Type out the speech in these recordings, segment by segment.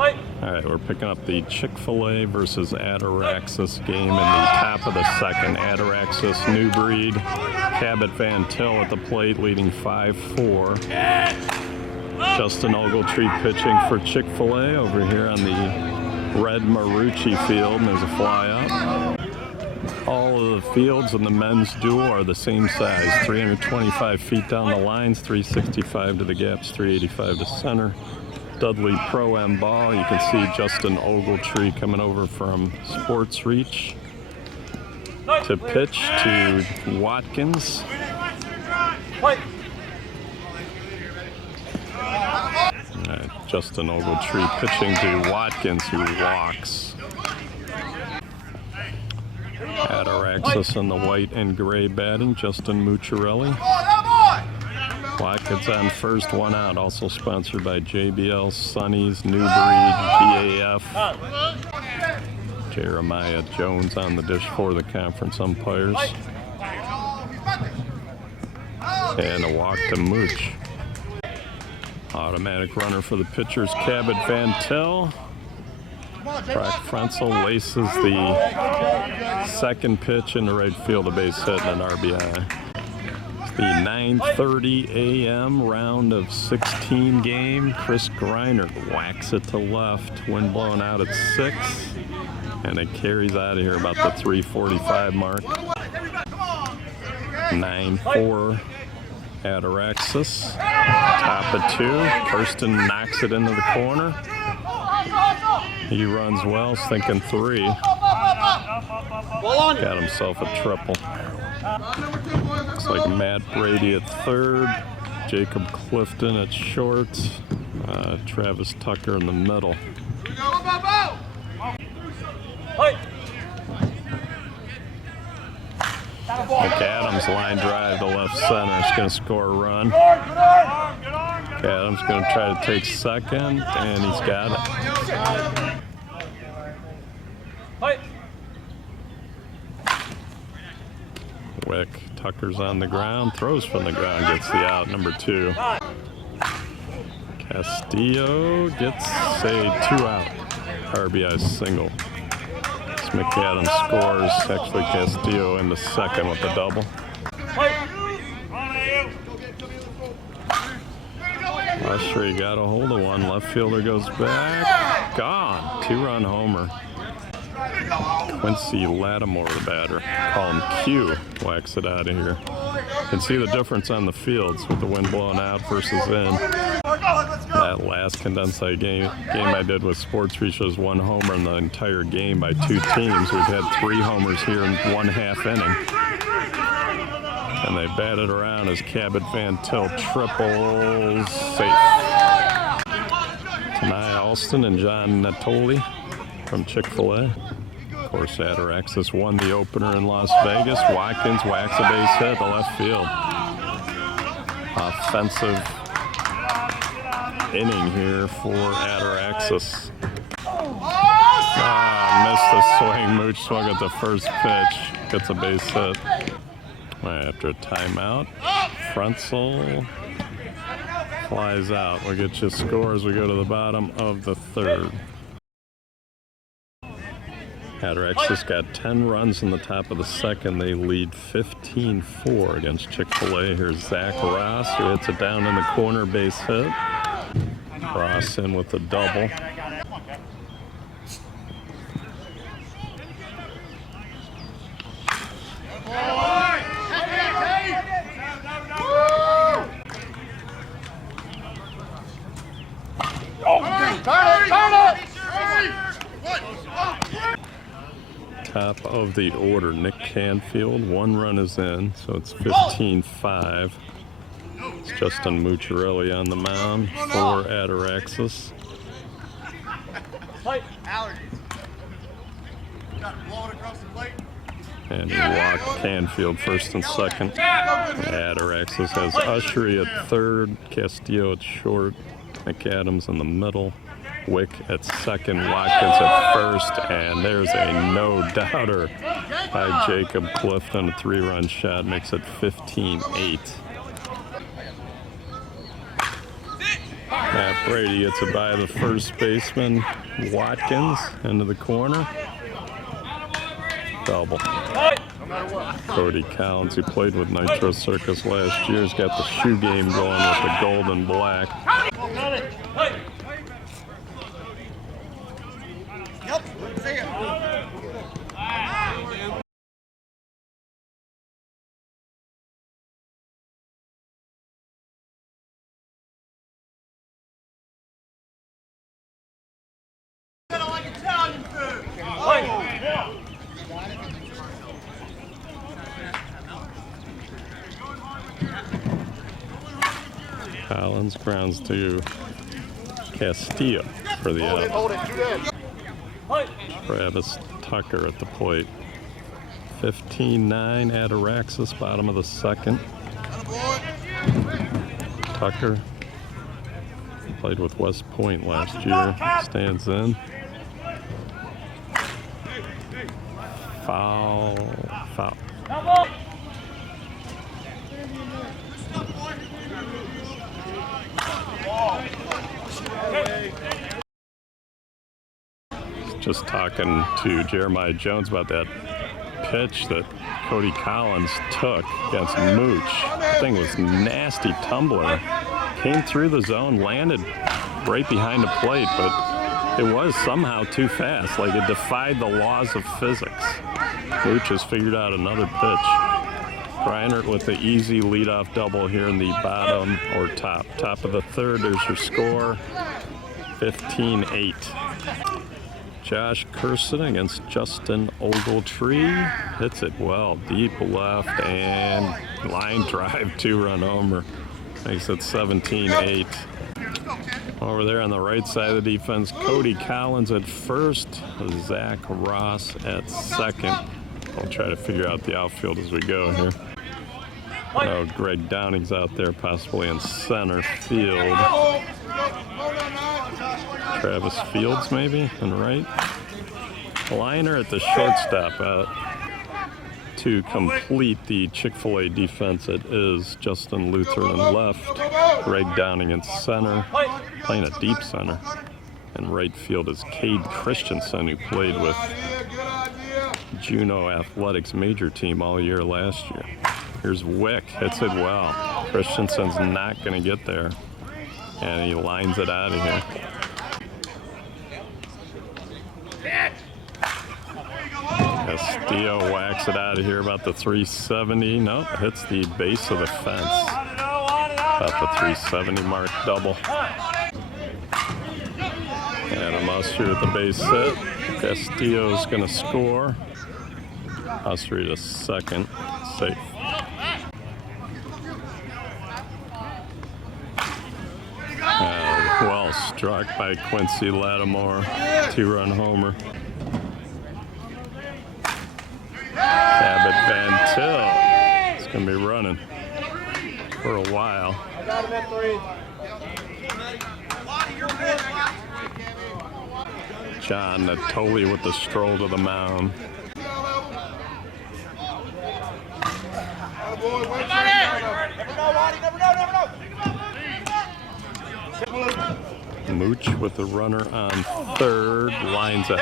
All right, we're picking up the Chick-fil-a versus Ataraxis game in the top of the second. Ataraxis, new breed. Cabot Van Til at the plate, leading 5-4. Justin Ogletree pitching for Chick-fil-a over here on the red Marucci field, and there's a fly up. All of the fields in the men's duel are the same size, 325 feet down the lines, 365 to the gaps, 385 to center. Dudley Pro-Am ball. You can see Justin Ogletree coming over from Sports Reach to pitch to Watkins. Justin Ogletree pitching to Watkins, who walks. Ataraxis in the white and gray batting, Justin Mucciarelli. Watkins on first, one out. Also sponsored by JBL, Sonny's, New Breed, BAF. Jeremiah Jones on the dish for the conference umpires. And a walk to Mooch. Automatic runner for the pitchers, Cabot Van Til. Brock Frenzel laces the second pitch into right field, a base hit and an RBI. The 9:30 a.m. round of 16 game. Chris Greinert whacks it to left. Wind blowing out at 6. And it carries out of here about the 3:45 mark. 9-4 Adteraxis. Top of 2. Kirsten knocks it into the corner. He runs well, thinking 3. Got himself a triple. Looks like Matt Brady at third, Jacob Clifton at short, Travis Tucker in the middle. McAdams line drive to left center. It's going to score a run. McAdams going to try to take second, and he's got it. Wick, Tucker's on the ground, throws from the ground, gets the out, number 2. Castillo gets a 2 out, RBI single. As McAdams scores, actually Castillo into second with the double. Usher got a hold of one, left fielder goes back, gone, 2-run homer. Quincy Lattimore, the batter, call him Q, whacks it out of here. You can see the difference on the fields with the wind blowing out versus in. That last condensed game I did with Sports Reach was 1 homer in the entire game by 2 teams. We've had 3 homers here in 1/2 inning. And they batted around as Cabot Van Til triples safe. Tanai Alston and John Natoli from Chick-fil-a. Of course, Ataraxis won the opener in Las Vegas. Watkins whacks a base hit to left field. Offensive inning here for Ataraxis. Missed the swing. Mooch swung at the first pitch. Gets a base hit. After a timeout, Frenzel flies out. We'll get you scores. We go to the bottom of the 3rd. Ataraxis got 10 runs in the top of the 2nd. They lead 15-4 against Chick-fil-a. Here's Zach Ross, who hits it down in the corner, base hit. Ross in with the double. Top of the order, Nick Canfield. 1 run is in, so it's 15-5. It's Justin Mucciarelli on the mound for Ataraxis. And he walked Canfield first and second. Ataraxis has Ushery at third, Castillo at short, McAdams in the middle, Wick at second, Watkins at first, and there's a no-doubter by Jacob Clifton. A 3-run shot makes it 15-8. Matt Brady gets it by the first baseman, Watkins, into the corner. Double. Cody Collins, who played with Nitro Circus last year, has got the shoe game going with the gold and black. Collins grounds to Castillo for the out. Travis Tucker at the plate. 15-9 Ataraxis, bottom of the second. Tucker played with West Point last year. Stands in. Foul. Just talking to Jeremiah Jones about that pitch that Cody Collins took against Mooch. The thing was nasty tumbler. Came through the zone, landed right behind the plate, but it was somehow too fast. Like it defied the laws of physics. Mooch has figured out another pitch. Greinert with the easy leadoff double here in the bottom or top of the third. There's your score, 15-8. Josh Curson against Justin Ogletree. Hits it well, deep left, and line drive, 2-run homer. Makes it 17-8. Over there on the right side of the defense, Cody Collins at first, Zach Ross at second. I'll try to figure out the outfield as we go here. Oh, Greg Downing's out there, possibly in center field. Travis Fields maybe in right. Liner at the shortstop to complete the Chick-fil-A defense. It is Justin Luther in left, Greg Downing in center, playing a deep center. And right field is Cade Christensen, who played with Juneau Athletics major team all year last year. Here's Wick, hits it well. Christensen's not going to get there, and he lines it out of here. Castillo whacks it out of here about the 370. Nope, hits the base of the fence. About the 370 mark, double. And a Musser at the base hit. Castillo's going to score. Musser to second, safe. Well struck by Quincy Lattimore, 2-run homer. Cabot Van Til. It's going to be running for a while. I got him at 3. John Natoli with the stroll to the mound. Mooch with the runner on third, lines up.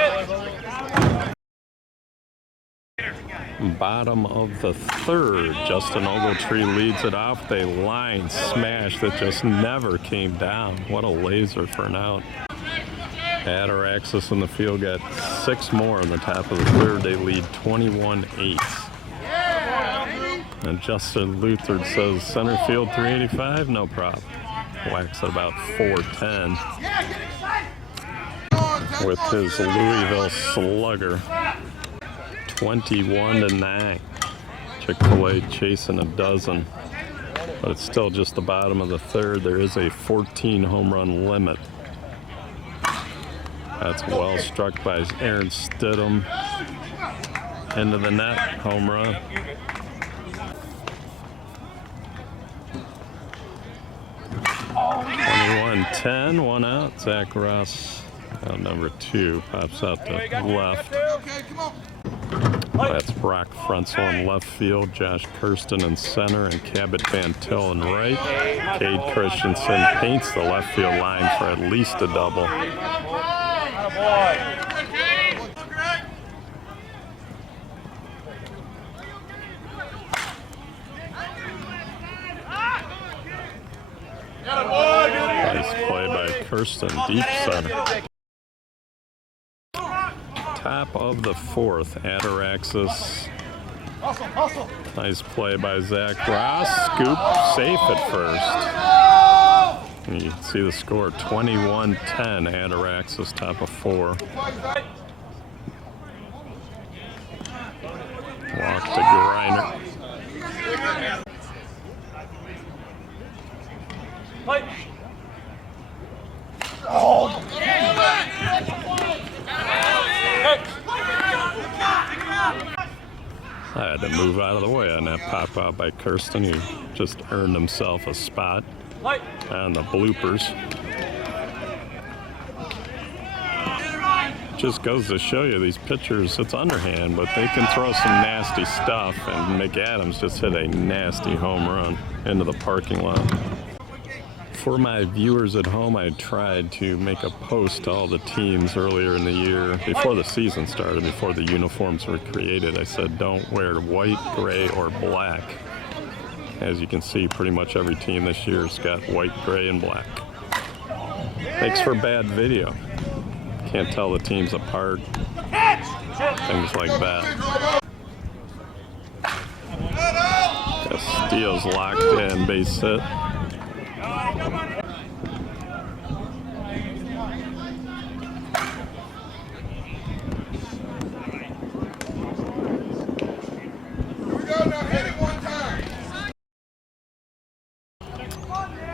Bottom of the third, Justin Ogletree leads it off. They line smash that just never came down. What a laser for an out. Ataraxis in the field got 6 more in the top of the third. They lead 21-8. And Justin Luther says center field 385, no problem. Whacks at about 410 with his Louisville slugger. 21-9. Chick-fil-A chasing a dozen, but it's still just the bottom of the third. There is a 14 home run limit. That's well struck by Aaron Stidham. Into the net, home run. .21-10, 1 out. Zach Ross, number 2, pops out to left. That's Brock Frenzel in left field, Josh Kirsten in center, and Cabot Van Til in right. Cade Christensen paints the left field line for at least a double. Nice play by Kirsten, deep center. Top of the fourth, Ataraxis. Nice play by Zach Ross. Scoop, safe at first. And you can see the score, 21-10, Ataraxis, top of four. Walk to Griner. Oh! I had to move out of the way on that pop out by Kirsten, who just earned himself a spot on the bloopers. Just goes to show you, these pitchers, it's underhand, but they can throw some nasty stuff, and McAdams just hit a nasty home run into the parking lot. For my viewers at home, I tried to make a post to all the teams earlier in the year, before the season started, before the uniforms were created. I said, don't wear white, gray, or black. As you can see, pretty much every team this year has got white, gray, and black. Makes for bad video. Can't tell the teams apart. Things like that. Castillo's locked in, base hit.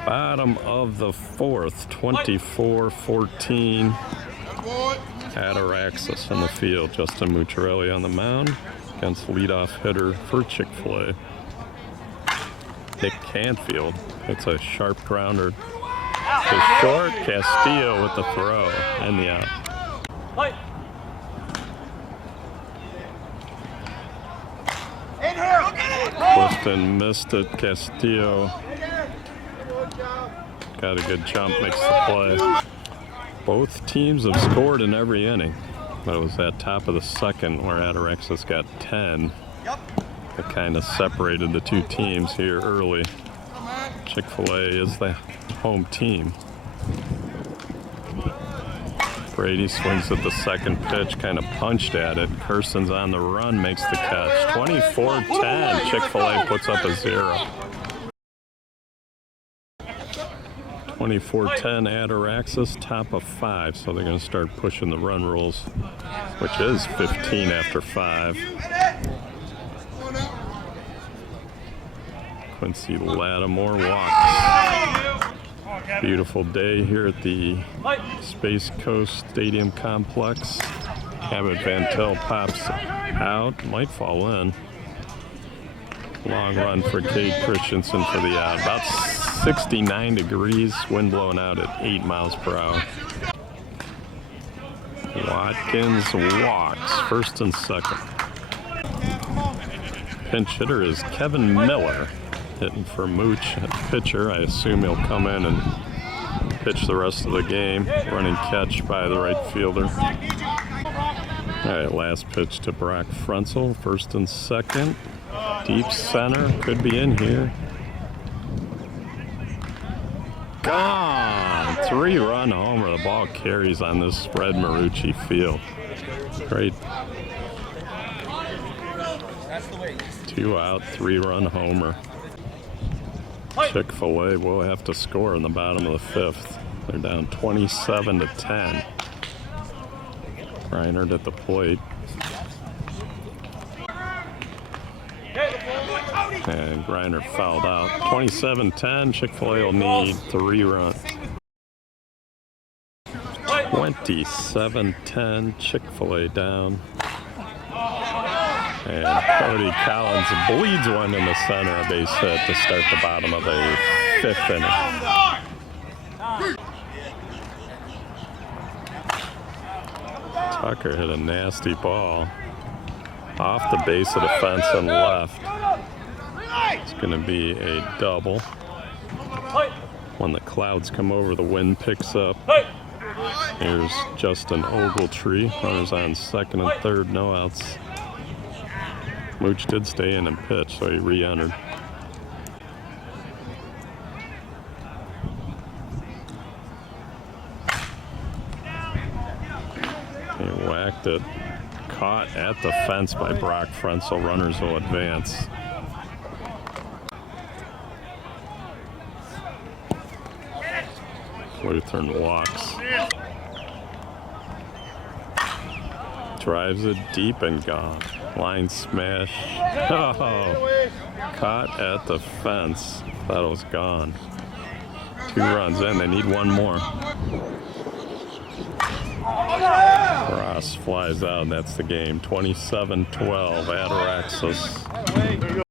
Bottom of the fourth, 24-14. Ataraxis on the field. Justin Mucciarelli on the mound against leadoff hitter for Chick-fil-a, Nick Canfield. It's a sharp grounder to short. Castillo with the throw and the out. Clifton missed it. Castillo got a good jump, makes the play. Both teams have scored in every inning, but it was that top of the second where Ataraxis got 10 that kind of separated the two teams here early. Chick-fil-a is the home team. Brady swings at the second pitch, kind of punched at it. Kirsten's on the run, makes the catch. 24-10, Chick-fil-a puts up a 0. 24-10 Adteraxis, top of 5, so they're going to start pushing the run rules, which is 15 after 5. Quincy Lattimore walks. Beautiful day here at the Spacecoast Stadium complex. Cabot Van Til pops out, might fall in. Long run for Cade Christensen for the out. About 69 degrees, wind blowing out at 8 miles per hour. Watkins walks, first and second. Pinch hitter is Kevin Miller, hitting for Mooch, pitcher. I assume he'll come in and pitch the rest of the game. Running catch by the right fielder. All right, last pitch to Brock Frenzel, first and second. Deep center, could be in here. Gone! 3-run homer. The ball carries on this Red Marucci field. Great. 2 out, 3-run homer. Chick-fil-a will have to score in the bottom of the 5th. They're down 27-10. Reinhardt at the plate. And Griner fouled out. 27-10, Chick-fil-a will need 3 runs. 27-10, Chick-fil-a down. And Cody Collins bleeds one in the center, a base hit to start the bottom of the 5th inning. Tucker hit a nasty ball. off the base of the fence and left. It's going to be a double. When the clouds come over, the wind picks up. Here's Justin Ogletree. Runners on second and third, no outs. Mooch did stay in and pitch, so he re-entered. He whacked it. Caught at the fence by Brock Frenzel. Runners will advance. Lutheran walks. Drives it deep and gone. Line smash. Oh, caught at the fence. Thought it was gone. 2 runs in. They need 1 more. Ross flies out. That's the game. 27-12. Ataraxis.